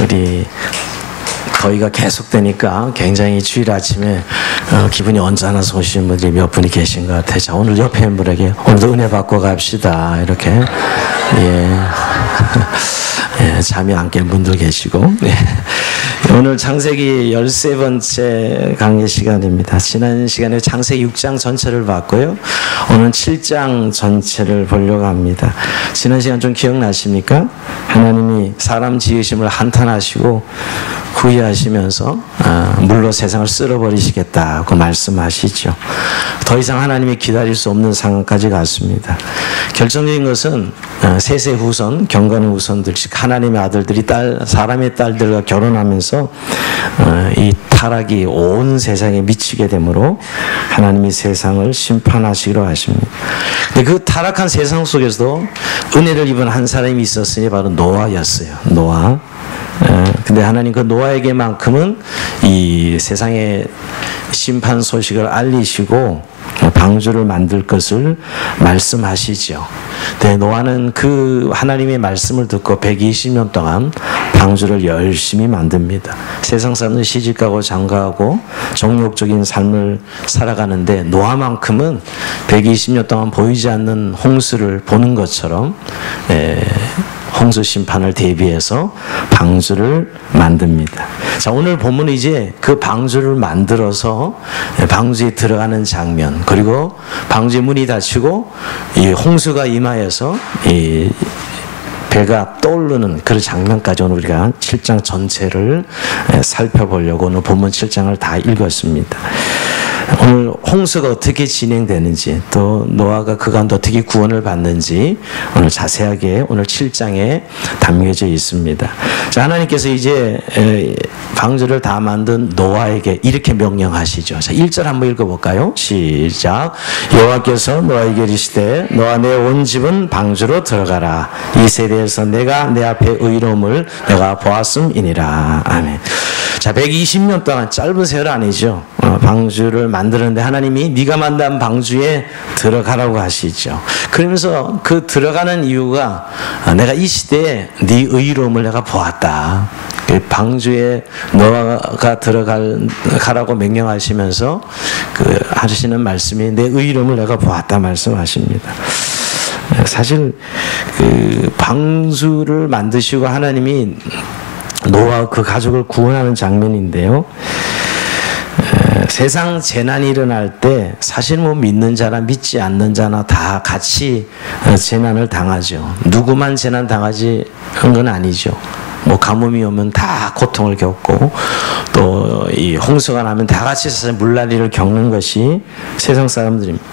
우리 더위가 계속되니까 굉장히 주일 아침에 기분이 언짢아서 오신 분들이 몇 분이 계신 것 같아요. 자, 오늘 옆에 분에게 오늘도 은혜 받고 갑시다. 이렇게. 예. 예, 잠이 안 깬 분도 계시고. 예. 오늘 창세기 13번째 강의 시간입니다. 지난 시간에 창세기 6장 전체를 봤고요. 오늘 7장 전체를 보려고 합니다. 지난 시간 좀 기억나십니까? 하나님이 사람 지으심을 한탄하시고 후회하시면서 물로 세상을 쓸어버리시겠다고 말씀하시죠. 더 이상 하나님이 기다릴 수 없는 상황까지 갔습니다. 결정적인 것은 셋의 후손, 경건의 후손들, 즉 하나님의 아들들이 사람의 딸들과 결혼하면서 이 타락이 온 세상에 미치게 되므로 하나님이 세상을 심판하시기로 하십니다. 근데 그 타락한 세상 속에서도 은혜를 입은 한 사람이 있었으니 바로 노아였어요. 노아. 근데 하나님 그 노아에게만큼은 이 세상의 심판 소식을 알리시고 방주를 만들 것을 말씀하시죠. 네, 노아는 그 하나님의 말씀을 듣고 120년 동안 방주를 열심히 만듭니다. 세상 사람들 시집가고 장가가고 정욕적인 삶을 살아가는데 노아만큼은 120년 동안 보이지 않는 홍수를 보는 것처럼 홍수 심판을 대비해서 방주를 만듭니다. 자, 오늘 본문은 이제 그 방주를 만들어서 방주에 들어가는 장면, 그리고 방주의 문이 닫히고 이 홍수가 임하여서 이 배가 떠오르는 그런 장면까지 오늘 우리가 7장 전체를 살펴보려고 오늘 본문 7장을 다 읽었습니다. 오늘 홍수가 어떻게 진행되는지, 또 노아가 그 가운데 어떻게 구원을 받는지 오늘 자세하게 오늘 7장에 담겨져 있습니다. 자, 하나님께서 이제 방주를 다 만든 노아에게 이렇게 명령하시죠. 자, 1절 한번 읽어볼까요? 시작. 여호와께서 노아에게 이르시되 노아 내 온 집은 방주로 들어가라. 이 세대에서 내가 내 앞에 의로움을 내가 보았음이니라. 아멘. 자, 120년 동안 짧은 세월 아니죠. 방주를 만드는데 하나님이 네가 만든 방주에 들어가라고 하시죠. 그러면서 그 들어가는 이유가 내가 이 시대에 네 의로움을 내가 보았다. 방주에 노아가 들어가라고 명령하시면서 그 하시는 말씀이 내 의로움을 내가 보았다 말씀하십니다. 사실 그 방주를 만드시고 하나님이 노아와 그 가족을 구원하는 장면인데요. 세상 재난이 일어날 때 사실 뭐 믿는 자나 믿지 않는 자나 다 같이 재난을 당하죠. 누구만 재난 당하지 한 건 아니죠. 뭐 가뭄이 오면 다 고통을 겪고 또 이 홍수가 나면 다 같이 사실 물난리를 겪는 것이 세상 사람들입니다.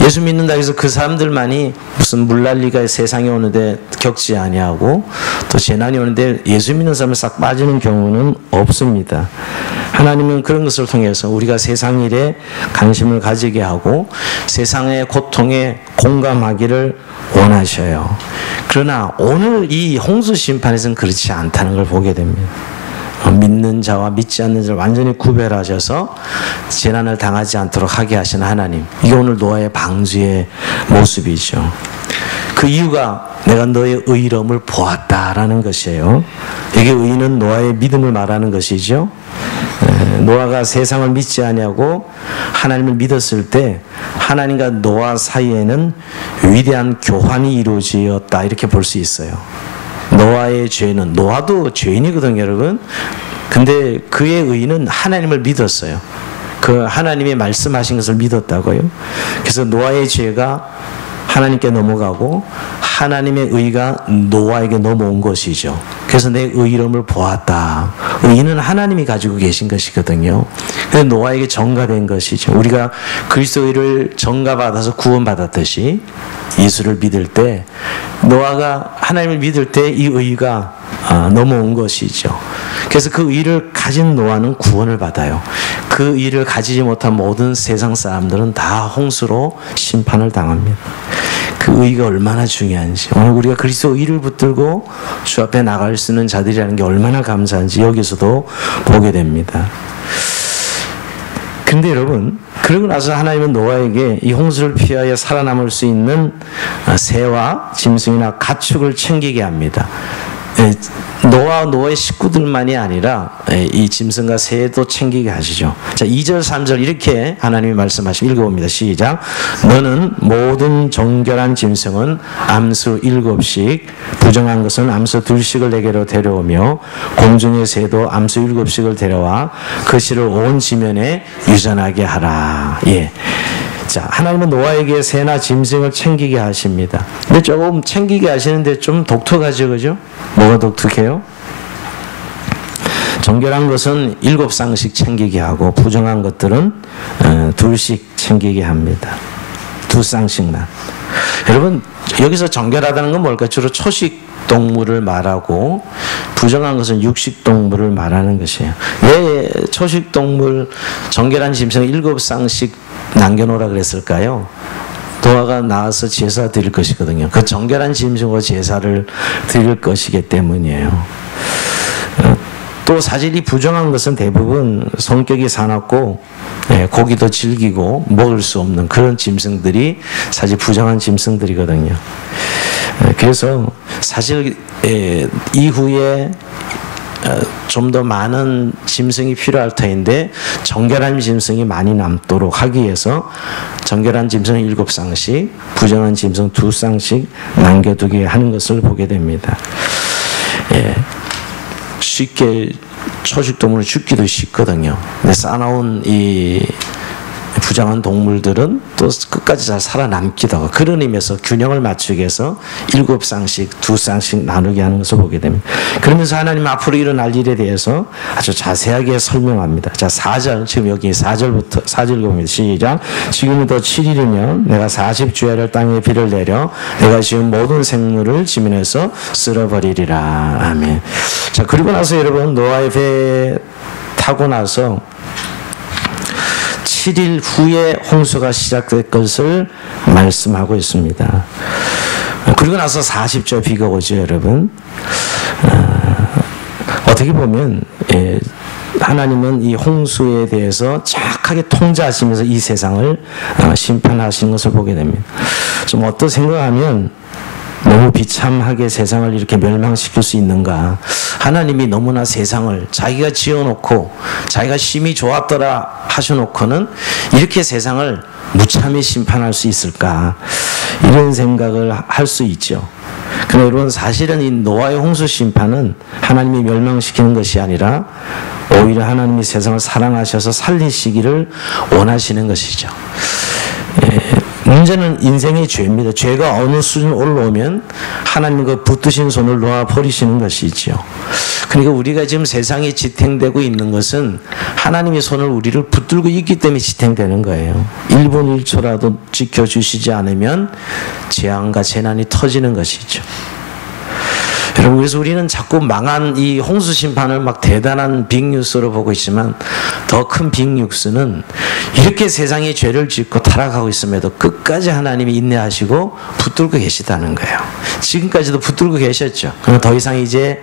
예수 믿는다 해서 그 사람들만이 무슨 물난리가 세상에 오는데 겪지 아니하고 또 재난이 오는데 예수 믿는 사람을 싹 빠지는 경우는 없습니다. 하나님은 그런 것을 통해서 우리가 세상 일에 관심을 가지게 하고 세상의 고통에 공감하기를 원하셔요. 그러나 오늘 이 홍수 심판에서는 그렇지 않다는 걸 보게 됩니다. 믿는 자와 믿지 않는 자를 완전히 구별하셔서 재난을 당하지 않도록 하게 하시는 하나님, 이게 오늘 노아의 방주의 모습이죠. 그 이유가 내가 너의 의로움을 보았다라는 것이에요. 이게 의는 노아의 믿음을 말하는 것이죠. 노아가 세상을 믿지 아니하고 하나님을 믿었을 때 하나님과 노아 사이에는 위대한 교환이 이루어졌다, 이렇게 볼 수 있어요. 노아의 죄는, 노아도 죄인이거든요, 여러분. 근데 그의 의는 하나님을 믿었어요. 그 하나님의 말씀하신 것을 믿었다고요. 그래서 노아의 죄가 하나님께 넘어가고 하나님의 의가 노아에게 넘어온 것이죠. 그래서 내 의로움을 보았다. 의는 하나님이 가지고 계신 것이거든요. 그래서 노아에게 전가된 것이죠. 우리가 그리스도를 전가받아서 구원받았듯이 예수를 믿을 때 노아가 하나님을 믿을 때 이 의가 넘어온 것이죠. 그래서 그 의를 가진 노아는 구원을 받아요. 그 의를 가지지 못한 모든 세상 사람들은 다 홍수로 심판을 당합니다. 그 의가 얼마나 중요한지, 오늘 우리가 그리스도 의를 붙들고 주 앞에 나갈 수 있는 자들이라는 게 얼마나 감사한지 여기서도 보게 됩니다. 근데 여러분, 그러고 나서 하나님은 노아에게 이 홍수를 피하여 살아남을 수 있는 새와 짐승이나 가축을 챙기게 합니다. 노아의 식구들만이 아니라 이 짐승과 새도 챙기게 하시죠. 자, 2절 3절 이렇게 하나님이 말씀하시고 읽어봅니다. 시작. 너는 모든 정결한 짐승은 암수 7씩, 부정한 것은 암수 2씩을 내게로 데려오며 공중의 새도 암수 7씩을 데려와 그 씨를 온 지면에 유전하게 하라. 예. 자, 하나님은 노아에게 새나 짐승을 챙기게 하십니다. 근데 조금 챙기게 하시는데 좀 독특하죠, 그죠? 뭐가 독특해요? 정결한 것은 7쌍씩 챙기게 하고 부정한 것들은 2씩 챙기게 합니다. 2쌍씩만. 여러분, 여기서 정결하다는 건 뭘까? 주로 초식 동물을 말하고 부정한 것은 육식 동물을 말하는 것이에요. 왜 초식 동물 정결한 짐승을 7쌍씩 남겨놓으라 그랬을까요? 노아가 나와서 제사 드릴 것이거든요. 그 정결한 짐승으로 제사를 드릴 것이기 때문이에요. 또 사실 이 부정한 것은 대부분 성격이 사납고 고기도 질기고 먹을 수 없는 그런 짐승들이 사실 부정한 짐승들이거든요. 그래서 사실 이후에 좀 더 많은 짐승이 필요할 터인데 정결한 짐승이 많이 남도록 하기 위해서 정결한 짐승 7쌍씩, 부정한 짐승 2쌍씩 남겨두게 하는 것을 보게 됩니다. 쉽게 초식동물은 죽기도 쉽거든요. 근데 싸나운 이 부정한 동물들은 또 끝까지 잘 살아남기도 하고, 그런 의미에서 균형을 맞추기 위해서 7쌍씩 2쌍씩 나누게 하는 것을 보게 됩니다. 그러면서 하나님 앞으로 일어날 일에 대해서 아주 자세하게 설명합니다. 자, 4절, 지금 여기 4절부터 4절 읽어봅니다. 시작. 지금부터 7일이면 내가 40주야를 땅에 비를 내려 내가 지은 모든 생물을 지면에서 쓸어버리리라. 아멘. 자, 그리고 나서 여러분, 노아의 배 타고 나서 7일 후에 홍수가 시작될 것을 말씀하고 있습니다. 그리고 나서 40절 비가 오죠, 여러분. 어떻게 보면 하나님은 이 홍수에 대해서 정확하게 통제하시면서 이 세상을 심판하시는 것을 보게 됩니다. 좀 어떤 생각하면 너무 비참하게 세상을 이렇게 멸망시킬 수 있는가? 하나님이 너무나 세상을 자기가 지어놓고 자기가 심히 좋았더라 하셔놓고는 이렇게 세상을 무참히 심판할 수 있을까? 이런 생각을 할 수 있죠. 그런데 여러분, 사실은 이 노아의 홍수 심판은 하나님이 멸망시키는 것이 아니라 오히려 하나님이 세상을 사랑하셔서 살리시기를 원하시는 것이죠. 문제는 인생의 죄입니다. 죄가 어느 수준 올라오면 하나님 그 붙드신 손을 놓아 버리시는 것이죠. 그러니까 우리가 지금 세상에 지탱되고 있는 것은 하나님의 손을 우리를 붙들고 있기 때문에 지탱되는 거예요. 1분 1초라도 지켜주시지 않으면 재앙과 재난이 터지는 것이죠. 여러분, 그래서 우리는 자꾸 망한 이 홍수 심판을 막 대단한 빅뉴스로 보고 있지만 더 큰 빅뉴스는 이렇게 세상에 죄를 짓고 타락하고 있음에도 끝까지 하나님이 인내하시고 붙들고 계시다는 거예요. 지금까지도 붙들고 계셨죠. 그럼 더 이상 이제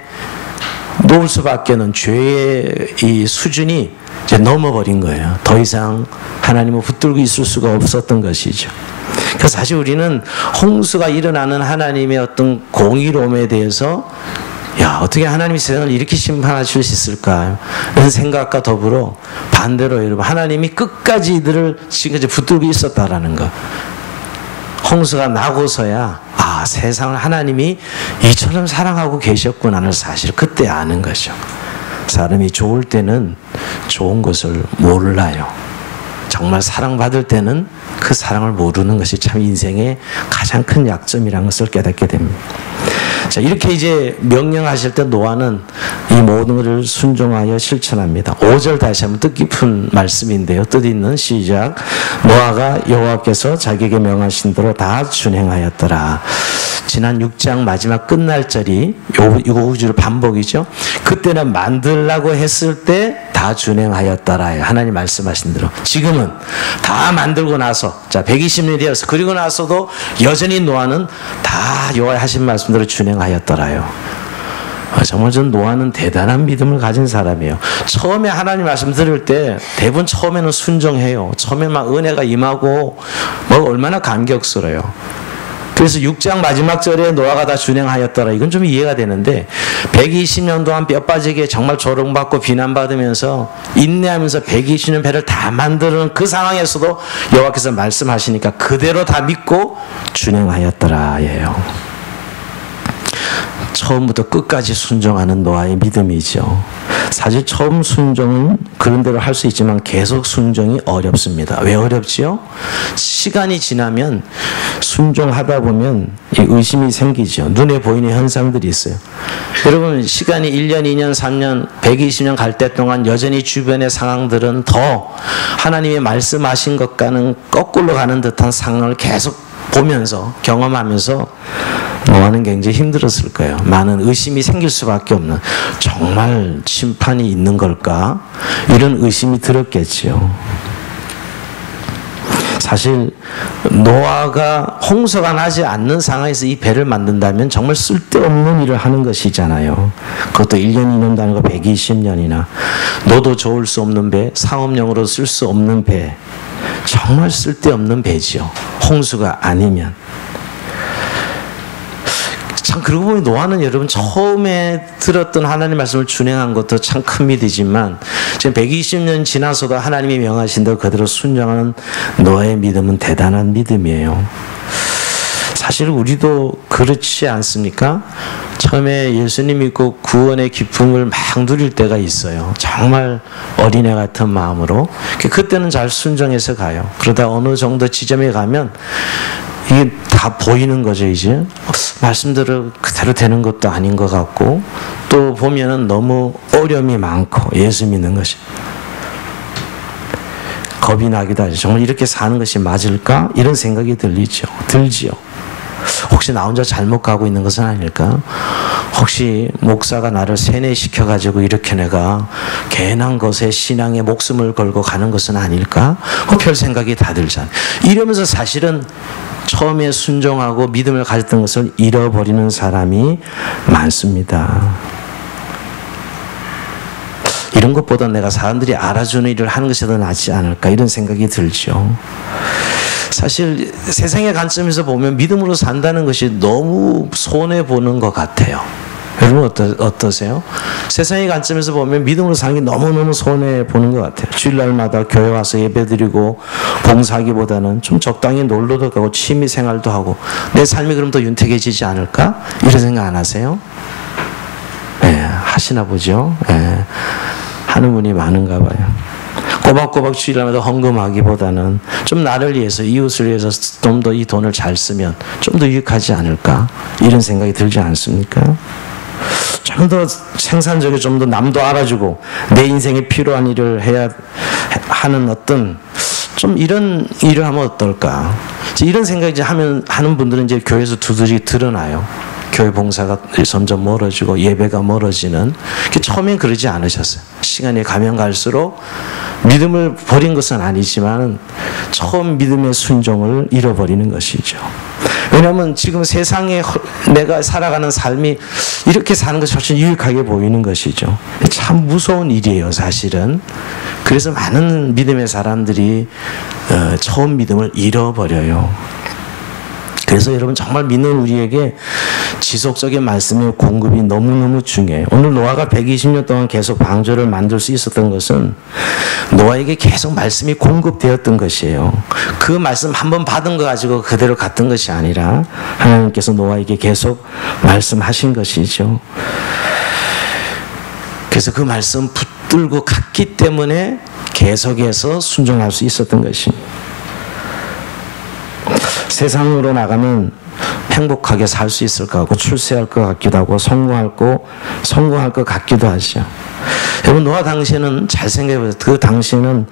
놓을 수밖에 없는 죄의 이 수준이 이제 넘어버린 거예요. 더 이상 하나님을 붙들고 있을 수가 없었던 것이죠. 그래서 사실 우리는 홍수가 일어나는 하나님의 어떤 공의로움에 대해서 어떻게 하나님이 세상을 이렇게 심판하실 수 있을까? 이런 생각과 더불어 반대로 여러분, 하나님이 끝까지 이들을 지금까지 붙들고 있었다라는 것. 홍수가 나고서야 세상을 하나님이 이처럼 사랑하고 계셨구나를 사실 그때 아는 거죠. 사람이 좋을 때는 좋은 것을 몰라요. 정말 사랑받을 때는 그 사랑을 모르는 것이 참 인생의 가장 큰 약점이라는 것을 깨닫게 됩니다. 자, 이렇게 이제 명령하실 때 노아는 이 모든 것을 순종하여 실천합니다. 5절 다시 한번 뜻깊은 말씀인데요. 뜻있는 시작. 노아가 여호와께서 자기에게 명하신 대로 다 준행하였더라. 지난 6장 마지막 끝날 절이 요 5주를 반복이죠. 그때는 만들라고 했을 때 다 준행하였더라. 하나님 말씀하신 대로. 지금은 다 만들고 나서, 자, 120년이 되어서, 그리고 나서도 여전히 노아는 다 여호와의 하신 말씀대로 준행하였더라요. 정말 전 노아는 대단한 믿음을 가진 사람이에요. 처음에 하나님 말씀 들을 때 대부분 처음에는 순종해요. 처음에 막 은혜가 임하고 뭐 얼마나 감격스러워요. 그래서 6장 마지막 절에 노아가 다 준행하였더라. 이건 좀 이해가 되는데 120년 동안 뼈 빠지게 정말 조롱받고 비난받으면서 인내하면서 120년 배를 다 만드는 그 상황에서도 여호와께서 말씀하시니까 그대로 다 믿고 준행하였더라 예요. 처음부터 끝까지 순종하는 노아의 믿음이죠. 사실 처음 순종은 그런 대로 할 수 있지만 계속 순종이 어렵습니다. 왜 어렵지요? 시간이 지나면 순종하다 보면 의심이 생기죠. 눈에 보이는 현상들이 있어요. 여러분 시간이 1년, 2년, 3년, 120년 갈 때 동안 여전히 주변의 상황들은 더 하나님이 말씀하신 것과는 거꾸로 가는 듯한 상황을 계속 보면서 경험하면서 노아는 굉장히 힘들었을 거예요. 많은 의심이 생길 수밖에 없는, 정말 심판이 있는 걸까? 이런 의심이 들었겠지요. 사실 노아가 홍수가 나지 않는 상황에서 이 배를 만든다면 정말 쓸데없는 일을 하는 것이잖아요. 그것도 1년, 2년도 아니고 120년이나 너도 좋을 수 없는 배, 상업용으로 쓸 수 없는 배, 정말 쓸데없는 배지요. 홍수가 아니면. 참 그러고 보니 노아는 여러분 처음에 들었던 하나님 말씀을 준행한 것도 참 큰 믿음이지만 지금 120년 지나서도 하나님이 명하신 대로 그대로 순종하는 노아의 믿음은 대단한 믿음이에요. 사실 우리도 그렇지 않습니까? 처음에 예수님 믿고 구원의 기쁨을 막 누릴 때가 있어요. 정말 어린애 같은 마음으로. 그때는 잘 순종해서 가요. 그러다 어느 정도 지점에 가면 이게 다 보이는 거죠, 이제. 말씀대로 그대로 되는 것도 아닌 것 같고, 또 보면은 너무 어려움이 많고, 예수 믿는 것이. 겁이 나기도 하죠. 정말 이렇게 사는 것이 맞을까? 이런 생각이 들지요. 혹시 나 혼자 잘못 가고 있는 것은 아닐까? 혹시 목사가 나를 세뇌시켜가지고 이렇게 내가 괜한 것에 신앙에 목숨을 걸고 가는 것은 아닐까? 별 생각이 다 들잖아요. 이러면서 사실은 처음에 순종하고 믿음을 가졌던 것을 잃어버리는 사람이 많습니다. 이런 것보다 내가 사람들이 알아주는 일을 하는 것이 더 낫지 않을까 이런 생각이 들죠. 사실 세상의 관점에서 보면 믿음으로 산다는 것이 너무 손해보는 것 같아요. 여러분 어떠세요? 세상의 관점에서 보면 믿음으로 사는 게 너무너무 손해보는 것 같아요. 주일날마다 교회 와서 예배드리고 봉사하기보다는 좀 적당히 놀러도 가고 취미생활도 하고 내 삶이 그럼 더 윤택해지지 않을까? 이런 생각 안 하세요? 네, 하시나 보죠. 네, 하는 분이 많은가 봐요. 꼬박꼬박 주일날마다 헌금하기보다는 좀 나를 위해서, 이웃을 위해서 좀 더 이 돈을 잘 쓰면 좀 더 유익하지 않을까? 이런 생각이 들지 않습니까? 좀 더 생산적이고 좀 더 남도 알아주고 내 인생에 필요한 일을 해야 하는 어떤 좀 이런 일을 하면 어떨까? 이런 생각이 이제 하는 분들은 이제 교회에서 두드러지 드러나요. 교회 봉사가 점점 멀어지고 예배가 멀어지는. 처음엔 그러지 않으셨어요. 시간이 가면 갈수록 믿음을 버린 것은 아니지만 처음 믿음의 순종을 잃어버리는 것이죠. 왜냐하면 지금 세상에 내가 살아가는 삶이 이렇게 사는 것이 훨씬 유익하게 보이는 것이죠. 참 무서운 일이에요, 사실은. 그래서 많은 믿음의 사람들이 처음 믿음을 잃어버려요. 그래서 여러분 정말 믿는 우리에게 지속적인 말씀의 공급이 너무너무 중요해요. 오늘 노아가 120년 동안 계속 방주를 만들 수 있었던 것은 노아에게 계속 말씀이 공급되었던 것이에요. 그 말씀 한번 받은 거 가지고 그대로 갔던 것이 아니라 하나님께서 노아에게 계속 말씀하신 것이죠. 그래서 그 말씀 붙들고 갔기 때문에 계속해서 순종할 수 있었던 것입니다. 세상으로 나가면 행복하게 살 수 있을 것 같고 출세할 것 같기도 하고 성공할 것 같기도 하죠. 여러분 노아 당시에는 잘 생각해보세요. 그 당시에는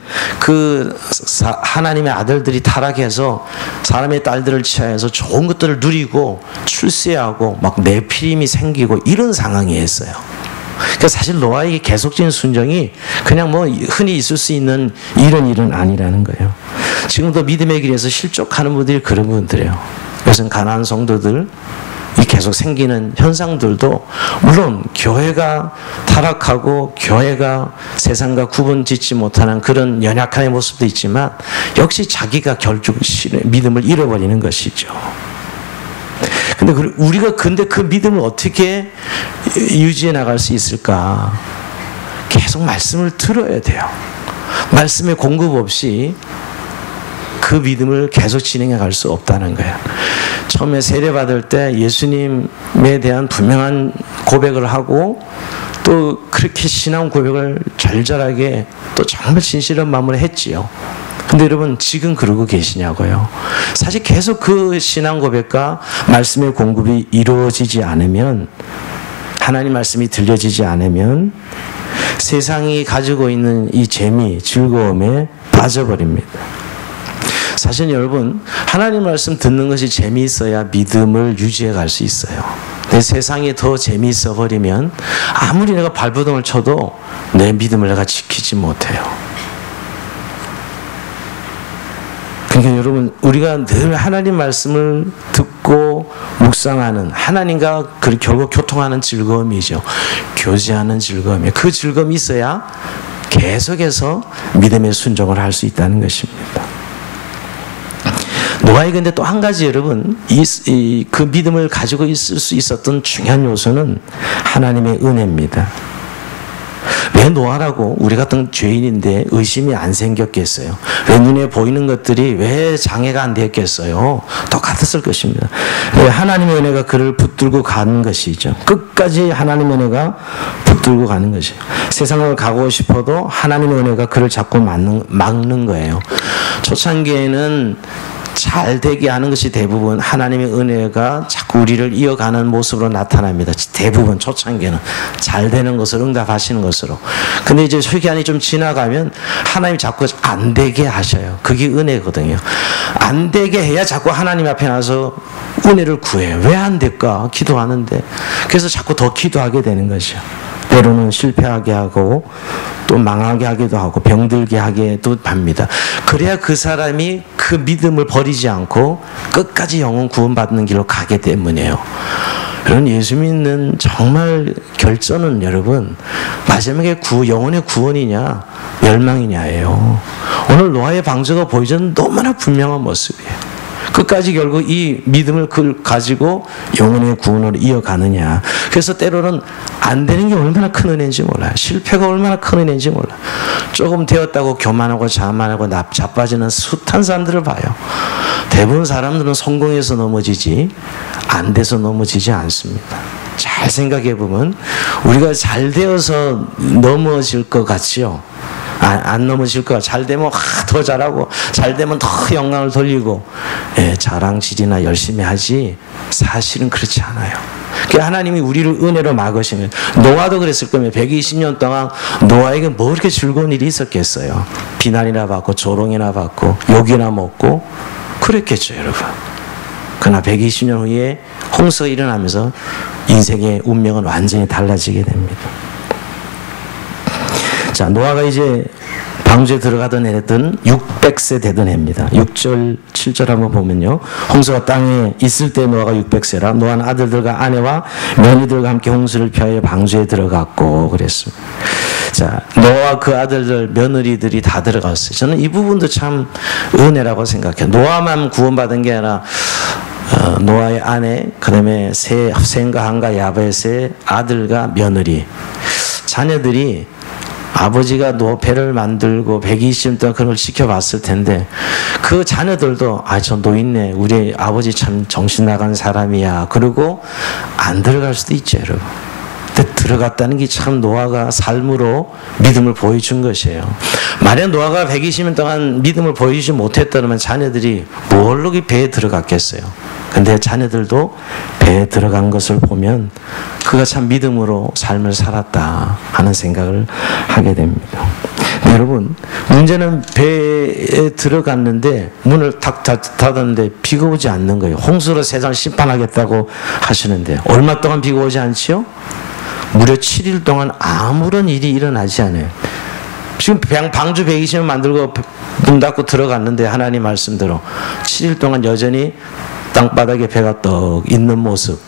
하나님의 아들들이 타락해서 사람의 딸들을 취하여서 좋은 것들을 누리고 출세하고 막 내피림이 생기고 이런 상황이었어요. 그러니까 사실 노아에게 계속적인 순종이 그냥 뭐 흔히 있을 수 있는 이런 일은 아니라는 거예요. 지금도 믿음의 길에서 실족하는 분들이 그런 분들이에요. 요즘 가난한 성도들 이 계속 생기는 현상들도 물론 교회가 타락하고 교회가 세상과 구분 짓지 못하는 그런 연약한 모습도 있지만 역시 자기가 결국 믿음을 잃어버리는 것이죠. 근데 우리가 그 믿음을 어떻게 유지해 나갈 수 있을까? 계속 말씀을 들어야 돼요. 말씀의 공급 없이 그 믿음을 계속 진행해 갈 수 없다는 거예요. 처음에 세례받을 때 예수님에 대한 분명한 고백을 하고 또 그렇게 신앙 고백을 절절하게 또 정말 진실한 마음으로 했지요. 근데 여러분 지금 그러고 계시냐고요? 사실 계속 그 신앙 고백과 말씀의 공급이 이루어지지 않으면, 하나님 말씀이 들려지지 않으면 세상이 가지고 있는 이 재미, 즐거움에 빠져버립니다. 사실 여러분, 하나님 말씀 듣는 것이 재미있어야 믿음을 유지해 갈 수 있어요. 내 세상이 더 재미있어 버리면 아무리 내가 발버둥을 쳐도 내 믿음을 내가 지키지 못해요. 그러니까 여러분, 우리가 늘 하나님 말씀을 듣고 묵상하는, 하나님과 결국 교통하는 즐거움이죠. 교제하는 즐거움이에요. 그 즐거움이 있어야 계속해서 믿음의 순종을 할 수 있다는 것입니다. 노아에게 근데 또 한 가지 여러분, 그 믿음을 가지고 있을 수 있었던 중요한 요소는 하나님의 은혜입니다. 왜 노아라고 우리 같은 죄인인데 의심이 안 생겼겠어요? 왜 눈에 보이는 것들이 왜 장애가 안 되었겠어요? 똑같았을 것입니다. 하나님의 은혜가 그를 붙들고 가는 것이죠. 끝까지 하나님의 은혜가 붙들고 가는 것이에요. 세상을 가고 싶어도 하나님의 은혜가 그를 자꾸 막는 거예요. 초창기에는 잘 되게 하는 것이 대부분 하나님의 은혜가 자꾸 우리를 이어가는 모습으로 나타납니다. 대부분 초창기에는 잘 되는 것을 응답하시는 것으로. 근데 이제 시간이 좀 지나가면 하나님이 자꾸 안 되게 하셔요. 그게 은혜거든요. 안 되게 해야 자꾸 하나님 앞에 나서 은혜를 구해요. 왜 안 될까? 기도하는데. 그래서 자꾸 더 기도하게 되는 것이죠. 때로는 실패하게 하고 또 망하게 하기도 하고 병들게 하기도 합니다. 그래야 그 사람이 그 믿음을 버리지 않고 끝까지 영혼 구원받는 길로 가게 때문이에요. 여러분, 예수 믿는 정말 결정은 여러분 마지막에 영혼의 구원이냐 멸망이냐예요. 오늘 노아의 방주가 보여주는 너무나 분명한 모습이에요. 끝까지 결국 이 믿음을 가지고 영혼의 구원으로 이어가느냐. 그래서 때로는 안 되는 게 얼마나 큰 은혜인지 몰라요. 실패가 얼마나 큰 은혜인지 몰라요. 조금 되었다고 교만하고 자만하고 자빠지는 숱한 사람들을 봐요. 대부분 사람들은 성공해서 넘어지지 안 돼서 넘어지지 않습니다. 잘 생각해 보면 우리가 잘 되어서 넘어질 것 같지요. 안 넘어질 거야. 잘 되면 더 잘하고 잘 되면 더 영광을 돌리고 자랑질이나 열심히 하지 사실은 그렇지 않아요. 하나님이 우리를 은혜로 막으시면 노아도 그랬을 거면 120년 동안 노아에게 뭐 이렇게 즐거운 일이 있었겠어요. 비난이나 받고 조롱이나 받고 욕이나 먹고 그랬겠죠 여러분. 그러나 120년 후에 홍수가 일어나면서 인생의 운명은 완전히 달라지게 됩니다. 자, 노아가 이제 방주에 들어가던 애든 600세 되던 해입니다. 6절, 7절 한번 보면요. 홍수가 땅에 있을 때 노아가 600세라 노아는 아들들과 아내와 며느리들과 함께 홍수를 피하여 방주에 들어갔고 그랬습니다. 자, 노아와 그 아들들, 며느리들이 다 들어갔어요. 저는 이 부분도 참 은혜라고 생각해요. 노아만 구원받은 게 아니라 노아의 아내, 그 다음에 셈과 함과 야벳의 아들과 며느리, 자녀들이 아버지가 배를 만들고 120년 동안 그걸 지켜봤을 텐데 그 자녀들도 저 노인네 우리 아버지 참 정신 나간 사람이야 그러고 안 들어갈 수도 있죠 여러분. 근데 들어갔다는 게 참 노아가 삶으로 믿음을 보여준 것이에요. 만약 노아가 120년 동안 믿음을 보여주지 못했다면 자녀들이 뭘로 배에 들어갔겠어요. 근데 자녀들도 배에 들어간 것을 보면 그가 참 믿음으로 삶을 살았다 하는 생각을 하게 됩니다. 여러분, 문제는 배에 들어갔는데 문을 탁 닫았는데 비가 오지 않는 거예요. 홍수로 세상을 심판하겠다고 하시는데 얼마 동안 비가 오지 않지요? 무려 7일 동안 아무런 일이 일어나지 않아요. 지금 방주 120년 만들고 문 닫고 들어갔는데 하나님 말씀대로 7일 동안 여전히 땅바닥에 배가 떡 있는 모습.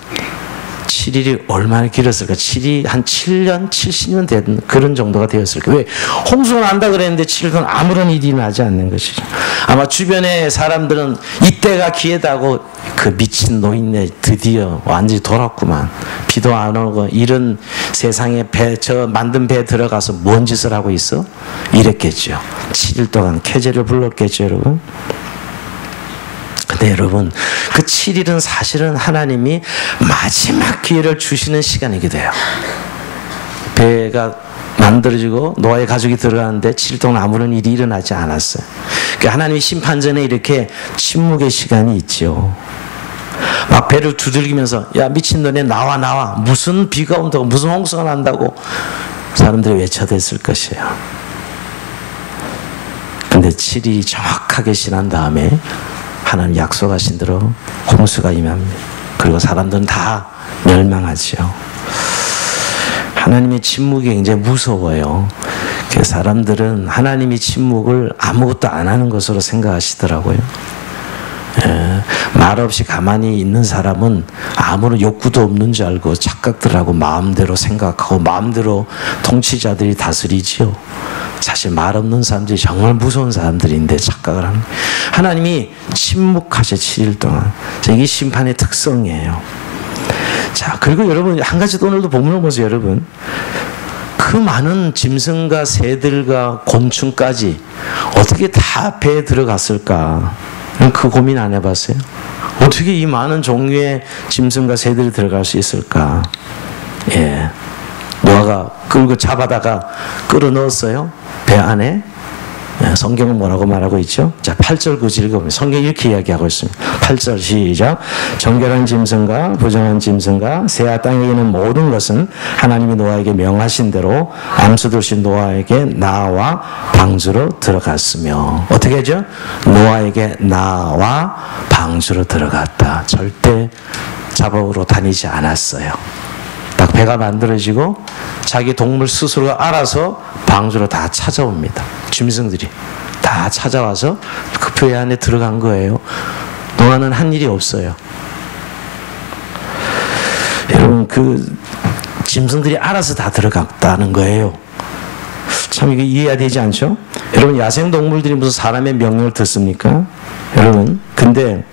7일이 얼마나 길었을까? 7이 한 7년, 70년 된 그런 정도가 되었을까? 왜? 홍수가 난다 그랬는데 7일 동안 아무런 일이 나지 않는 것이죠. 아마 주변의 사람들은 이때가 기회다고 그 미친 노인네 드디어 완전히 돌았구만. 비도 안 오고 이런 세상에 저 만든 배에 들어가서 뭔 짓을 하고 있어? 이랬겠죠. 7일 동안 쾌재를 불렀겠죠, 여러분. 근데 여러분, 그 7일은 사실은 하나님이 마지막 기회를 주시는 시간이기도 해요. 배가 만들어지고 노아의 가족이 들어가는데 7일 동안 아무런 일이 일어나지 않았어요. 그러니까 하나님이 심판 전에 이렇게 침묵의 시간이 있죠. 막 배를 두들기면서 야 미친놈이 나와 무슨 비가 온다고 무슨 홍수가 난다고 사람들이 외쳐댔을 것이에요. 근데 7일이 정확하게 지난 다음에 하나님 약속하신 대로 홍수가 임합니다. 그리고 사람들은 다 멸망하죠. 하나님의 침묵이 굉장히 무서워요. 사람들은 하나님이 침묵을 아무것도 안 하는 것으로 생각하시더라고요. 말 없이 가만히 있는 사람은 아무런 욕구도 없는 줄 알고 착각들하고 마음대로 생각하고 마음대로 통치자들이 다스리지요. 사실 말 없는 사람들이 정말 무서운 사람들인데 착각을 합니다. 하나님이 침묵하셔 7일 동안. 이게 심판의 특성이에요. 자, 그리고 여러분 한 가지 또 오늘도 본문을 보세요. 여러분, 그 많은 짐승과 새들과 곤충까지 어떻게 다 배에 들어갔을까? 그 고민 안 해봤어요? 어떻게 이 많은 종류의 짐승과 새들이 들어갈 수 있을까? 예, 노아가 끌고 잡아다가 끌어 넣었어요. 배 안에. 성경은 뭐라고 말하고 있죠? 자, 8절 9절 읽어보면 성경이 이렇게 이야기하고 있습니다. 8절 시작. 정결한 짐승과 부정한 짐승과 새와 땅에 있는 모든 것은 하나님이 노아에게 명하신 대로 암수돌신 노아에게 나와 방주로 들어갔으며 어떻게 하죠? 노아에게 나와 방주로 들어갔다. 절대 잡으러 다니지 않았어요. 딱 배가 만들어지고 자기 동물 스스로가 알아서 방주로 다 찾아옵니다. 짐승들이 다 찾아와서 그 배 안에 들어간 거예요. 노아는 한 일이 없어요. 여러분, 그 짐승들이 알아서 다 들어갔다는 거예요. 참 이게 이해가 되지 않죠? 여러분, 야생동물들이 무슨 사람의 명령을 듣습니까? 여러분, 근데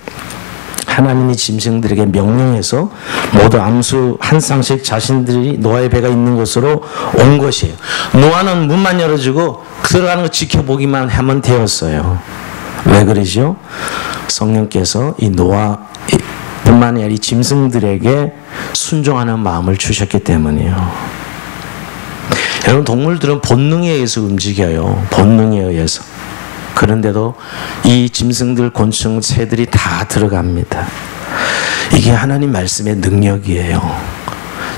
하나님이 짐승들에게 명령해서 모두 암수 한 쌍씩 자신들이 노아의 배가 있는 곳으로 온 것이에요. 노아는 문만 열어주고 들어가는 거 지켜보기만 하면 되었어요. 왜 그러죠? 성령께서 이 노아 뿐만이 아니라 이 짐승들에게 순종하는 마음을 주셨기 때문이에요. 여러분, 동물들은 본능에 의해서 움직여요. 본능에 의해서. 그런데도 이 짐승들, 곤충, 새들이 다 들어갑니다. 이게 하나님 말씀의 능력이에요.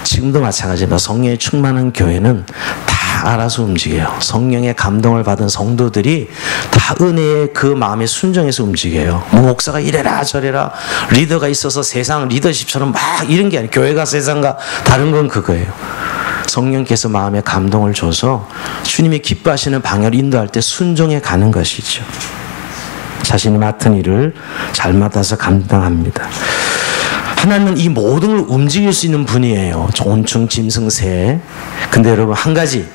지금도 마찬가지입니다. 성령의 충만한 교회는 다 알아서 움직여요. 성령의 감동을 받은 성도들이 다 은혜의 그 마음에 순종해서 움직여요. 뭐 목사가 이래라 저래라 리더가 있어서 세상 리더십처럼 막 이런 게 아니에요. 교회가 세상과 다른 건 그거예요. 성령께서 마음에 감동을 줘서 주님이 기뻐하시는 방향을 인도할 때 순종해 가는 것이죠. 자신이 맡은 일을 잘 맡아서 감당합니다. 하나님은 이 모든 걸 움직일 수 있는 분이에요. 곤충, 짐승, 새. 근데 여러분, 한 가지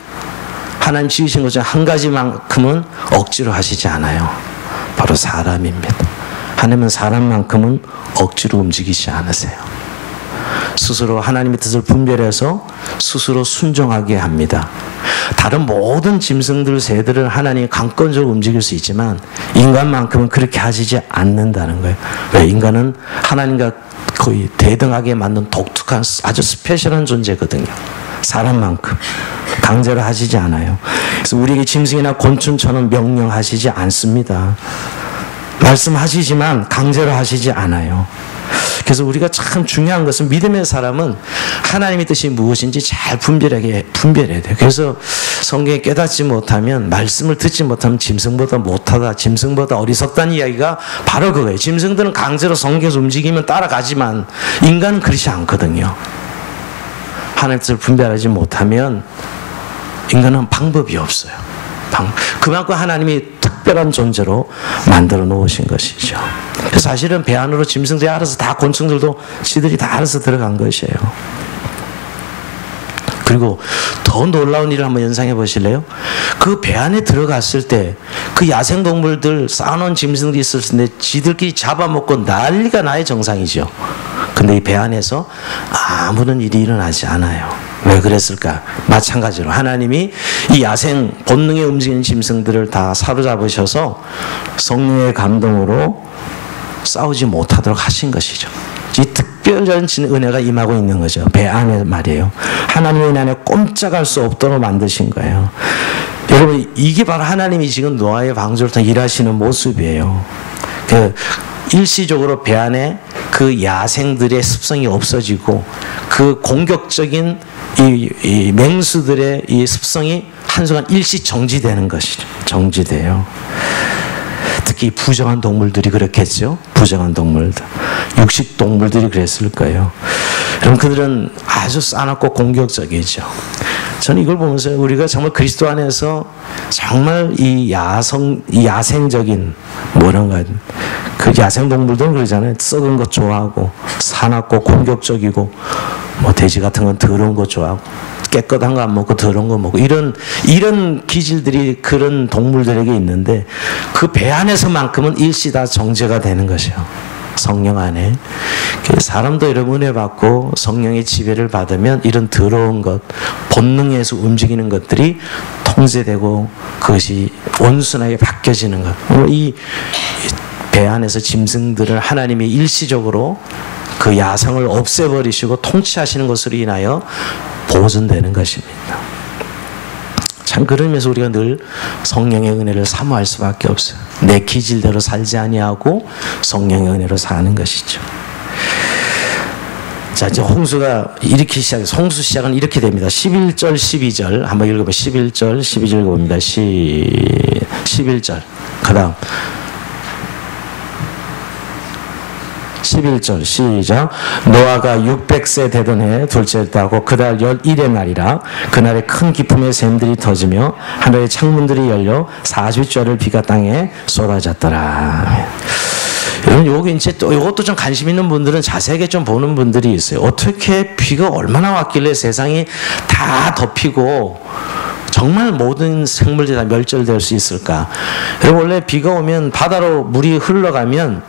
하나님 지으신 것 중 한 가지만큼은 억지로 하시지 않아요. 바로 사람입니다. 하나님은 사람만큼은 억지로 움직이지 않으세요. 스스로 하나님의 뜻을 분별해서 스스로 순종하게 합니다. 다른 모든 짐승들, 새들은 하나님이 강권적으로 움직일 수 있지만 인간만큼은 그렇게 하시지 않는다는 거예요. 왜? 인간은 하나님과 거의 대등하게 만든 독특한 아주 스페셜한 존재거든요. 사람만큼 강제로 하시지 않아요. 그래서 우리에게 짐승이나 곤충처럼 명령하시지 않습니다. 말씀하시지만 강제로 하시지 않아요. 그래서 우리가 참 중요한 것은 믿음의 사람은 하나님의 뜻이 무엇인지 잘 분별해야 돼요. 그래서 성경에 깨닫지 못하면, 말씀을 듣지 못하면 짐승보다 못하다, 짐승보다 어리석다는 이야기가 바로 그거예요. 짐승들은 강제로 성경에서 움직이면 따라가지만 인간은 그렇지 않거든요. 하나님의 뜻을 분별하지 못하면 인간은 방법이 없어요. 그만큼 하나님이 특별한 존재로 만들어 놓으신 것이죠. 사실은 배 안으로 짐승들이 알아서 다, 곤충들도 지들이 다 알아서 들어간 것이에요. 그리고 더 놀라운 일을 한번 연상해 보실래요? 그 배 안에 들어갔을 때 그 야생동물들, 쌓아놓은 짐승들이 있을 텐데 지들끼리 잡아먹고 난리가 나야 정상이죠. 근데 이 배 안에서 아무런 일이 일어나지 않아요. 왜 그랬을까? 마찬가지로 하나님이 이 야생 본능에 움직이는 짐승들을 다 사로잡으셔서 성령의 감동으로 싸우지 못하도록 하신 것이죠. 이 특별한 은혜가 임하고 있는 거죠. 배 안에 말이에요. 하나님의 은혜 안에 꼼짝할 수 없도록 만드신 거예요. 여러분, 이게 바로 하나님이 지금 노아의 방주를 통해 일하시는 모습이에요. 일시적으로 배 안에 그 야생들의 습성이 없어지고 그 공격적인 이 맹수들의 이 습성이 한순간 일시 정지되는 것이죠. 정지돼요. 특히 부정한 동물들이 그렇겠죠. 부정한 동물들, 육식 동물들이 그랬을 거예요. 그럼 그들은 아주 싸납고 공격적이죠. 저는 이걸 보면서 우리가 정말 그리스도 안에서 정말 이 야생적인 뭐란가, 그 야생 동물들은 그러잖아요. 썩은 것 좋아하고 사납고 공격적이고 뭐 돼지 같은 건 더러운 거 좋아하고 깨끗한 거 안 먹고 더러운 거 먹고 이런 기질들이 그런 동물들에게 있는데 그 배 안에서만큼은 일시 다 정제가 되는 것이요. 성령 안에. 사람도 여러분 은혜 받고 성령의 지배를 받으면 이런 더러운 것, 본능에서 움직이는 것들이 통제되고 그것이 온순하게 바뀌어지는 것. 이 배 안에서 짐승들을 하나님이 일시적으로 그 야성을 없애버리시고 통치하시는 것으로 인하여 보존되는 것입니다. 참 그러면서 우리가 늘 성령의 은혜를 사모할 수밖에 없어요. 내 기질대로 살지 아니하고 성령의 은혜로 사는 것이죠. 자, 이제 홍수가 이렇게 시작해서 홍수 시작은 이렇게 됩니다. 11절 12절 한번 읽어보면 11절 12절 읽어봅니다. 11절 그 다음 11절 시작. 노아가 600세 되던 해 둘째 달하고 그달 11의 날이라. 그날에 큰 기품의 샘들이 터지며 하늘의 창문들이 열려 40조를 비가 땅에 쏟아졌더라. 여러분, 요거 이제 또 이것도 좀 관심 있는 분들은 자세하게 좀 보는 분들이 있어요. 어떻게 비가 얼마나 왔길래 세상이 다 덮이고 정말 모든 생물들이 다 멸절될 수 있을까? 원래 비가 오면 바다로 물이 흘러가면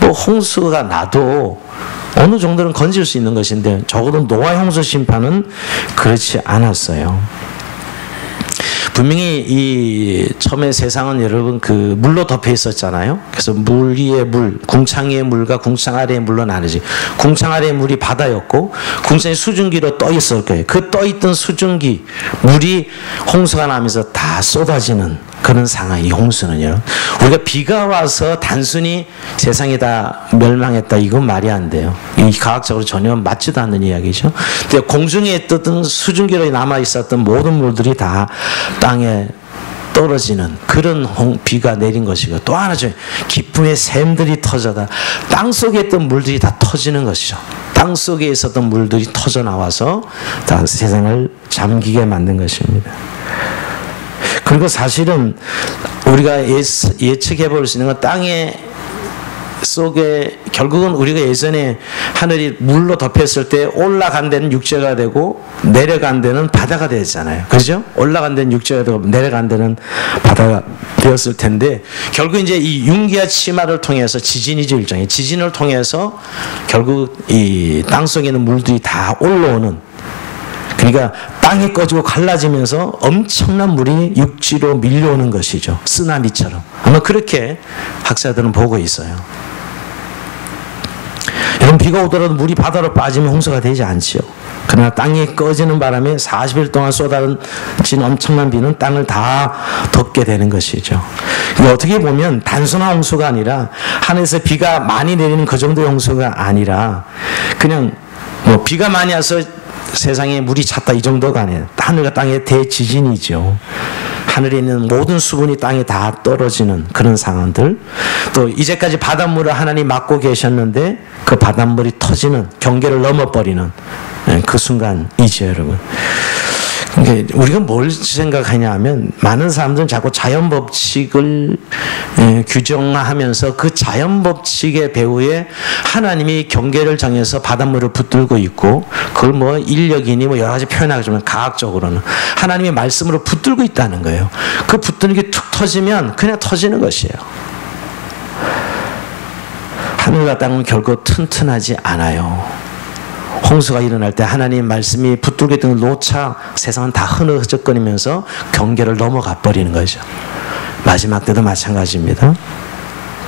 뭐 홍수가 나도 어느 정도는 건질 수 있는 것인데 적어도 노아 홍수 심판은 그렇지 않았어요. 분명히 이 처음에 세상은 여러분 그 물로 덮여 있었잖아요. 그래서 물 위에 물, 궁창 위의 물과 궁창 아래의 물로 나누지. 궁창 아래의 물이 바다였고 궁창이 수증기로 떠 있을 거예요. 그 떠 있던 수증기 물이 홍수가 나면서 다 쏟아지는 그런 상황. 이 홍수는요. 우리가 비가 와서 단순히 세상이 다 멸망했다, 이건 말이 안 돼요. 이 과학적으로 전혀 맞지도 않는 이야기죠. 근데 공중에 떴던 수증기로 남아 있었던 모든 물들이 다 땅에 떨어지는 그런 비가 내린 것이고, 또 하나죠. 기쁨의 샘들이 터져다 땅 속에 있던 물들이 다 터지는 것이죠. 땅 속에 있었던 물들이 터져 나와서 다 세상을 잠기게 만든 것입니다. 그리고 사실은 우리가 예측해 볼 수 있는 건 땅에 속에 결국은 우리가 예전에 하늘이 물로 덮였을 때 올라간 데는 육지가 되고 내려간 데는 바다가 되잖아요. 그렇죠? 올라간 데는 육지가 되고 내려간 데는 바다가 되었을 텐데 결국 이제 이 융기와 치마를 통해서 지진이죠, 일종의 지진을 통해서 결국 이 땅 속에 있는 물들이 다 올라오는, 그러니까 땅이 꺼지고 갈라지면서 엄청난 물이 육지로 밀려오는 것이죠. 쓰나미처럼. 아마 그렇게 학자들은 보고 있어요. 여러분, 비가 오더라도 물이 바다로 빠지면 홍수가 되지 않지요. 그러나 땅이 꺼지는 바람에 40일 동안 쏟아진 엄청난 비는 땅을 다 덮게 되는 것이죠. 어떻게 보면 단순한 홍수가 아니라 하늘에서 비가 많이 내리는 그 정도의 홍수가 아니라 그냥 뭐 비가 많이 와서 세상에 물이 찼다 이 정도가 아니에요. 하늘과 땅의 대지진이죠. 하늘에 있는 모든 수분이 땅에 다 떨어지는 그런 상황들. 또 이제까지 바닷물을 하나님 막고 계셨는데 그 바닷물이 터지는, 경계를 넘어버리는 그 순간이죠, 여러분. 그러니까 우리가 뭘 생각하냐 하면 많은 사람들은 자꾸 자연 법칙을 규정하면서 그 자연 법칙의 배후에 하나님이 경계를 정해서 바닷물을 붙들고 있고 그걸 뭐 인력이니 뭐 여러 가지 표현하자면 과학적으로는 하나님의 말씀으로 붙들고 있다는 거예요. 그 붙드는 게 툭 터지면 그냥 터지는 것이에요. 하늘과 땅은 결코 튼튼하지 않아요. 홍수가 일어날 때 하나님의 말씀이 붙들고 있던 걸 놓자 세상은 다 흐느적거리면서 경계를 넘어가 버리는 거죠. 마지막 때도 마찬가지입니다.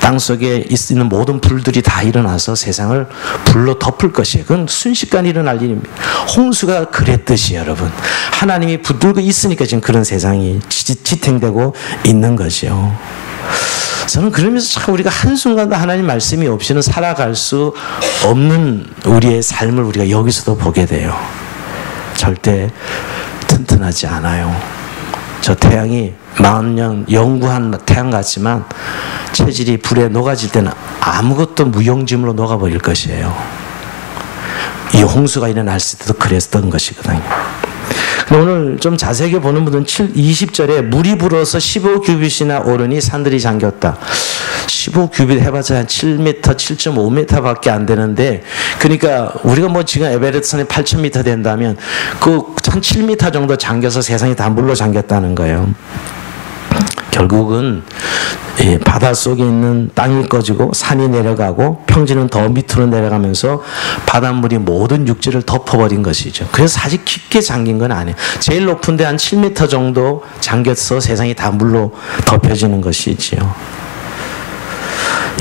땅속에 있는 모든 불들이 다 일어나서 세상을 불로 덮을 것이에요. 그건 순식간에 일어날 일입니다. 홍수가 그랬듯이 여러분 하나님이 붙들고 있으니까 지금 그런 세상이 지탱되고 있는 거죠. 저는 그러면서 참 우리가 한순간도 하나님 말씀이 없이는 살아갈 수 없는 우리의 삶을 우리가 여기서도 보게 돼요. 절대 튼튼하지 않아요. 저 태양이 40년 영구한 태양 같지만 체질이 불에 녹아질 때는 아무것도 무용지물로 녹아버릴 것이에요. 이 홍수가 일어날 때도 그랬던 것이거든요. 오늘 좀 자세하게 보는 분들은 20절에 물이 불어서 15규빗이나 오르니 산들이 잠겼다. 15규빗 해봤자 한 7m, 7.5m 밖에 안 되는데 그러니까 우리가 뭐 지금 에베레스트산이 8,000m 된다면 그 한 7m 정도 잠겨서 세상이 다 물로 잠겼다는 거예요. 결국은 바닷속에 있는 땅이 꺼지고 산이 내려가고 평지는 더 밑으로 내려가면서 바닷물이 모든 육지를 덮어버린 것이죠. 그래서 사실 깊게 잠긴 건 아니에요. 제일 높은 데 한 7m 정도 잠겨서 세상이 다 물로 덮여지는 것이지요.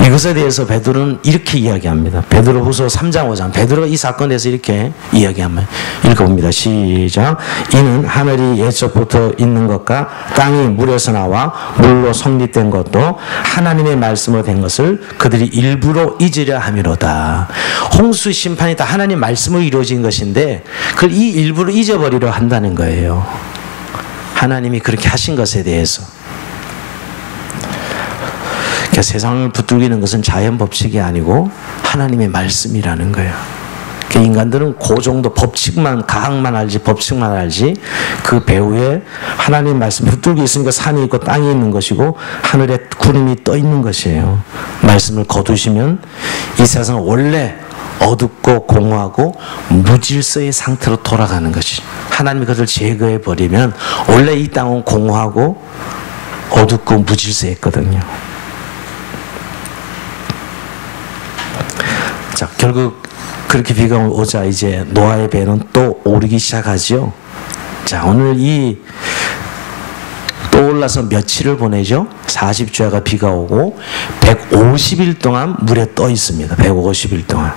이것에 대해서 베드로는 이렇게 이야기합니다. 베드로후서 3장 5장 베드로가 이 사건에 대해서 이렇게 이야기하면 읽어봅니다. 시작. 이는 하늘이 옛적부터 있는 것과 땅이 물에서 나와 물로 성립된 것도 하나님의 말씀으로 된 것을 그들이 일부러 잊으려 함이로다. 홍수 심판이 다 하나님 말씀으로 이루어진 것인데 그걸 이 일부러 잊어버리려 한다는 거예요. 하나님이 그렇게 하신 것에 대해서. 그러니까 세상을 붙들기는 것은 자연 법칙이 아니고 하나님의 말씀이라는 거예요. 그러니까 인간들은 그 정도 법칙만, 과학만 알지, 법칙만 알지, 그 배후에 하나님의 말씀 붙들고 있으니까 산이 있고 땅이 있는 것이고 하늘에 구름이 떠 있는 것이에요. 말씀을 거두시면 이 세상은 원래 어둡고 공허하고 무질서의 상태로 돌아가는 것이. 하나님이 그것을 제거해 버리면 원래 이 땅은 공허하고 어둡고 무질서했거든요. 자, 결국 그렇게 비가 오자 이제 노아의 배는 또 오르기 시작하죠. 자, 오늘 이 또 올라서 며칠을 보내죠. 40주야가 비가 오고 150일 동안 물에 떠 있습니다. 150일 동안.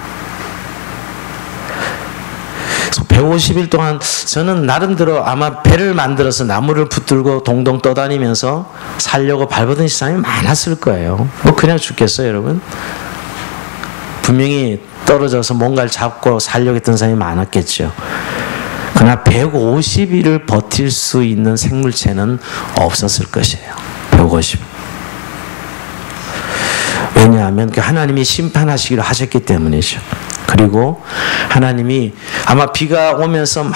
150일 동안 저는 나름대로 아마 배를 만들어서 나무를 붙들고 동동 떠다니면서 살려고 발버둥 사람이 많았을 거예요. 뭐 그냥 죽겠어요, 여러분? 분명히 떨어져서 뭔가를 잡고 살려고 했던 사람이 많았겠죠. 그러나 150일을 버틸 수 있는 생물체는 없었을 것이에요. 150. 왜냐하면 하나님이 심판하시기로 하셨기 때문이죠. 그리고 하나님이 아마 비가 오면서 막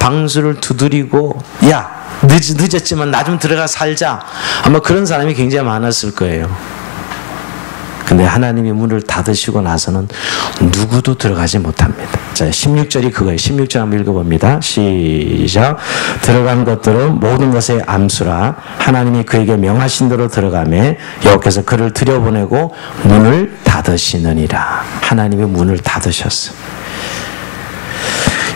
방수를 두드리고 야 늦었지만 나 좀 들어가 살자. 아마 그런 사람이 굉장히 많았을 거예요. 근데 하나님이 문을 닫으시고 나서는 누구도 들어가지 못합니다. 자, 16절이 그거예요. 16절 한번 읽어봅니다. 시작. 들어간 것들은 모든 것의 암수라 하나님이 그에게 명하신 대로 들어가매 여호와께서 그를 들여보내고 문을 닫으시느니라. 하나님이 문을 닫으셨어요.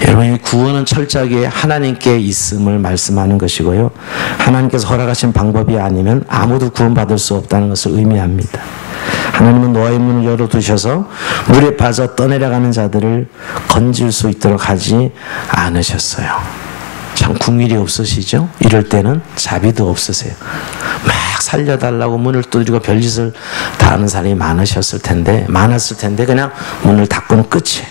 여러분, 구원은 철저하게 하나님께 있음을 말씀하는 것이고요. 하나님께서 허락하신 방법이 아니면 아무도 구원받을 수 없다는 것을 의미합니다. 하나님은 노아의 문을 열어두셔서 물에 빠져 떠내려가는 자들을 건질 수 있도록 하지 않으셨어요. 참 국률이 없으시죠? 이럴 때는 자비도 없으세요. 막 살려달라고 문을 두드리고 별짓을 다 하는 사람이 많았을 텐데 그냥 문을 닫고는 끝이에요.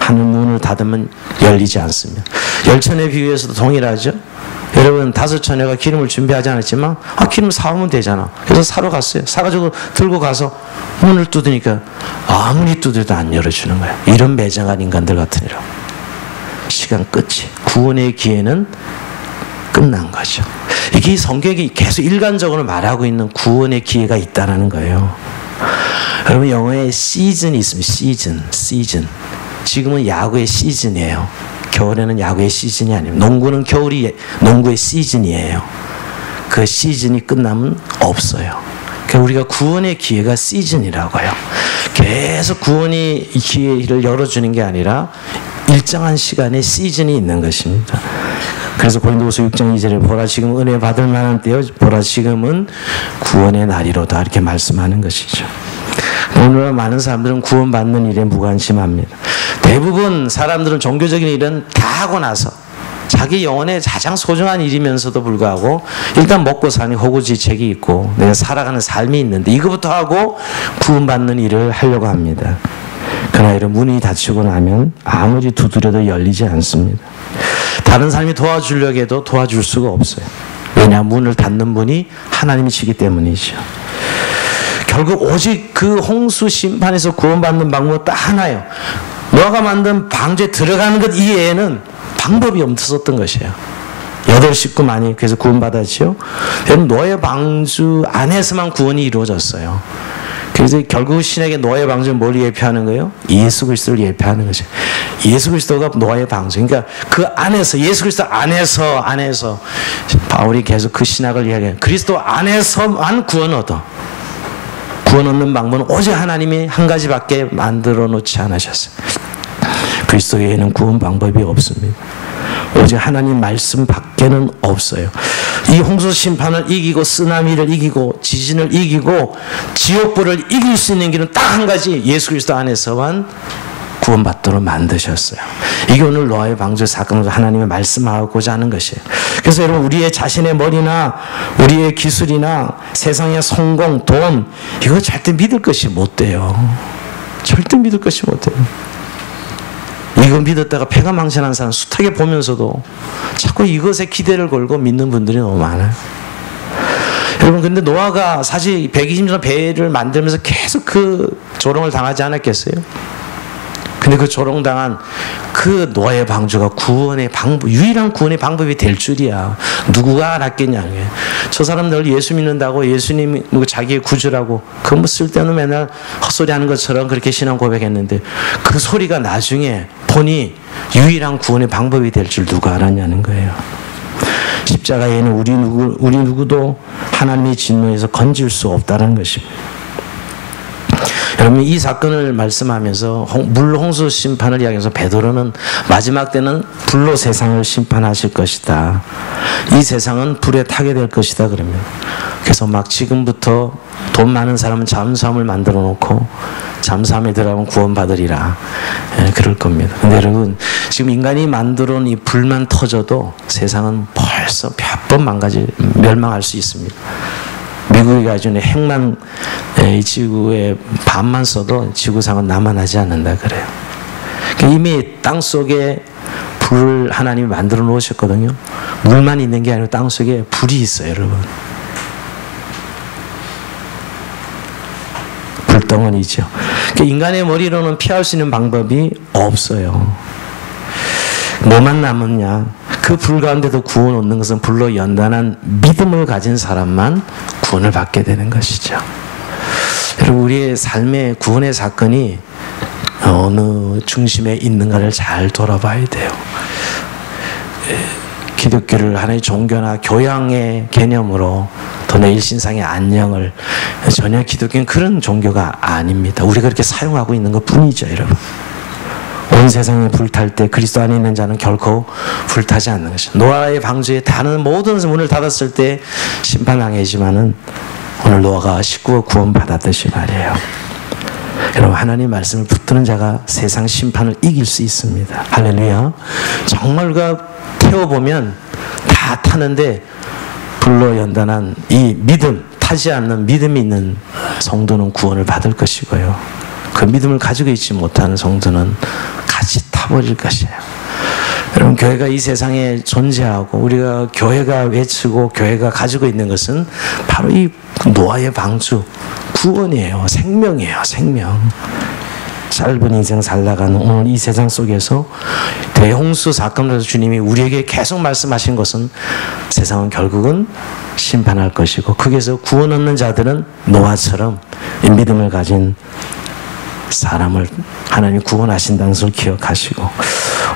하늘 문을 닫으면 열리지 않습니다. 열천의 비유에서도 동일하죠? 여러분, 5처녀가 기름을 준비하지 않았지만 기름 사오면 되잖아. 그래서 사러 갔어요. 사가지고 들고 가서 문을 두드니까 아무리 두드려도 안 열어주는 거예요. 이런 매정한 인간들 같으니라. 시간 끝이. 구원의 기회는 끝난 거죠. 이게 성경이 계속 일관적으로 말하고 있는 구원의 기회가 있다는 거예요. 여러분 영어에 시즌이 있습니다. 시즌. 지금은 야구의 시즌이에요. 겨울에는 야구의 시즌이 아닙니다. 농구는 겨울이 농구의 시즌이에요. 그 시즌이 끝나면 없어요. 그러니까 우리가 구원의 기회가 시즌이라고요. 계속 구원의 기회를 열어주는 게 아니라 일정한 시간에 시즌이 있는 것입니다. 그래서 고린도후서 6장 2절에 보라 지금 은혜 받을 만한 때요 보라 지금은 구원의 날이로다 이렇게 말씀하는 것이죠. 오늘날 많은 사람들은 구원받는 일에 무관심합니다. 대부분 사람들은 종교적인 일은 다 하고 나서 자기 영혼의 가장 소중한 일이면서도 불구하고 일단 먹고 사니 호구지책이 있고 내가 살아가는 삶이 있는데 이거부터 하고 구원받는 일을 하려고 합니다. 그러나 이런 문이 닫히고 나면 아무리 두드려도 열리지 않습니다. 다른 사람이 도와주려고 해도 도와줄 수가 없어요. 왜냐? 문을 닫는 분이 하나님이시기 때문이죠. 결국 오직 그 홍수 심판에서 구원받는 방법은 딱 하나예요. 노아가 만든 방주에 들어가는 것 이외에는 방법이 없었던 것이에요. 8식구만이 그래서 구원받았죠. 노아의 방주 안에서만 구원이 이루어졌어요. 그래서 결국 신에게 노아의 방주는 뭘 예표하는 거예요? 예수 그리스도를 예표하는 거죠. 예수 그리스도가 노아의 방주. 그러니까 그 안에서 예수 그리스도 안에서 바울이 계속 그 신학을 이야기해요. 그리스도 안에서만 구원 얻어. 구원 얻는 방법은 오직 하나님이 한 가지밖에 만들어 놓지 않으셨어요. 그리스도 외에는 구원 방법이 없습니다. 오직 하나님 말씀 밖에는 없어요. 이 홍수 심판을 이기고 쓰나미를 이기고 지진을 이기고 지옥불을 이길 수 있는 길은 딱 한 가지 예수 그리스도 안에서만 구원받도록 만드셨어요. 이게 오늘 노아의 방주 사건으로 하나님의 말씀하고자 하는 것이에요. 그래서 여러분 우리의 자신의 머리나 우리의 기술이나 세상의 성공, 돈 이거 절대 믿을 것이 못 돼요. 절대 믿을 것이 못 돼요. 이거 믿었다가 패가 망신한 사람 숱하게 보면서도 자꾸 이것에 기대를 걸고 믿는 분들이 너무 많아요. 여러분 근데 노아가 사실 120년 배를 만들면서 계속 그 조롱을 당하지 않았겠어요? 근데 그 조롱당한 그 노아의 방주가 구원의 방법, 유일한 구원의 방법이 될 줄이야. 누구가 알았겠냐. 저 사람들 예수 믿는다고 예수님이 자기의 구주라고 그 뭐 쓸데없는 맨날 헛소리 하는 것처럼 그렇게 신앙 고백했는데 그 소리가 나중에 보니 유일한 구원의 방법이 될 줄 누가 알았냐는 거예요. 십자가에는 우리 누구도 하나님의 진노에서 건질 수 없다는 것입니다. 여러분 이 사건을 말씀하면서 물 홍수 심판을 이야기해서 베드로는 마지막 때는 불로 세상을 심판하실 것이다. 이 세상은 불에 타게 될 것이다 그러면 그래서 막 지금부터 돈 많은 사람은 잠수함을 만들어 놓고 잠수함에 들어가면 구원받으리라 그럴 겁니다. 근데 여러분 지금 인간이 만들어 놓은 이 불만 터져도 세상은 벌써 몇 번 멸망할 수 있습니다. 미국이 가지고 있는 핵만 이 지구의 반만 써도 지구상은 남아나지 않는다 그래요. 이미 땅 속에 불을 하나님이 만들어 놓으셨거든요. 물만 있는 게 아니고 땅 속에 불이 있어요, 여러분. 불덩어리죠. 인간의 머리로는 피할 수 있는 방법이 없어요. 뭐만 남았냐? 그 불 가운데도 구원 얻는 것은 불로 연단한 믿음을 가진 사람만 구원을 받게 되는 것이죠. 여러분 우리의 삶의 구원의 사건이 어느 중심에 있는가를 잘 돌아봐야 돼요. 기독교를 하나의 종교나 교양의 개념으로 또 내 일신상의 안녕을 전혀 기독교는 그런 종교가 아닙니다. 우리가 그렇게 사용하고 있는 것 뿐이죠, 여러분. 온 세상에 불탈 때 그리스도 안에 있는 자는 결코 불타지 않는 것이죠. 노아의 방주에 다른 모든 문을 닫았을 때 심판당했지만은 오늘 노아가 식구가 구원받았듯이 말이에요. 여러분 하나님 말씀을 붙드는 자가 세상 심판을 이길 수 있습니다. 할렐루야. 정말가 태워보면 다 타는데 불로 연단한 이 믿음, 타지 않는 믿음이 있는 성도는 구원을 받을 것이고요. 그 믿음을 가지고 있지 못하는 성도는 같이 타버릴 것이에요. 여러분 교회가 이 세상에 존재하고 우리가 교회가 외치고 교회가 가지고 있는 것은 바로 이 노아의 방주 구원이에요. 생명이에요. 생명. 짧은 인생 살다가는 오늘 이 세상 속에서 대홍수 사건에서 주님이 우리에게 계속 말씀하신 것은 세상은 결국은 심판할 것이고 거기에서 구원 얻는 자들은 노아처럼 믿음을 가진 사람을 하나님 구원하신다는 것을 기억하시고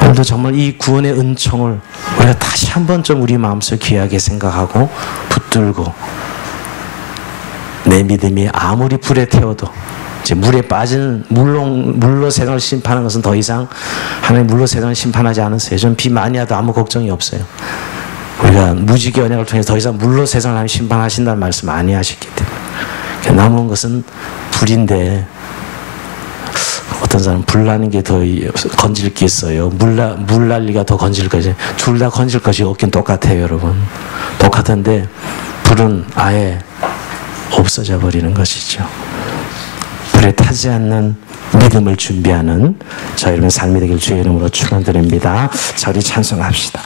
오늘도 정말 이 구원의 은총을 우리가 다시 한번 좀 우리 마음속에 귀하게 생각하고 붙들고 내 믿음이 아무리 불에 태워도 이제 물에 빠진 물로 세상을 심판하는 것은 더 이상 하나님 물로 세상을 심판하지 않으세요. 좀 비 많이 와도 아무 걱정이 없어요. 우리가 무지개 언약을 통해 더 이상 물로 세상을 하나님 심판하신다는 말씀 많이 하셨기 때문에 남은 것은 불인데 어떤 사람은 불 나는 게 더 건질 게 있어요. 물 날리가 더 건질 것이 둘 다 건질 것이 없긴 똑같아요. 여러분 똑같은데 불은 아예 없어져 버리는 것이죠. 불에 타지 않는 믿음을 준비하는 저희 여러분 삶이 되길 주의 이름으로 축원드립니다. 저리 찬송합시다.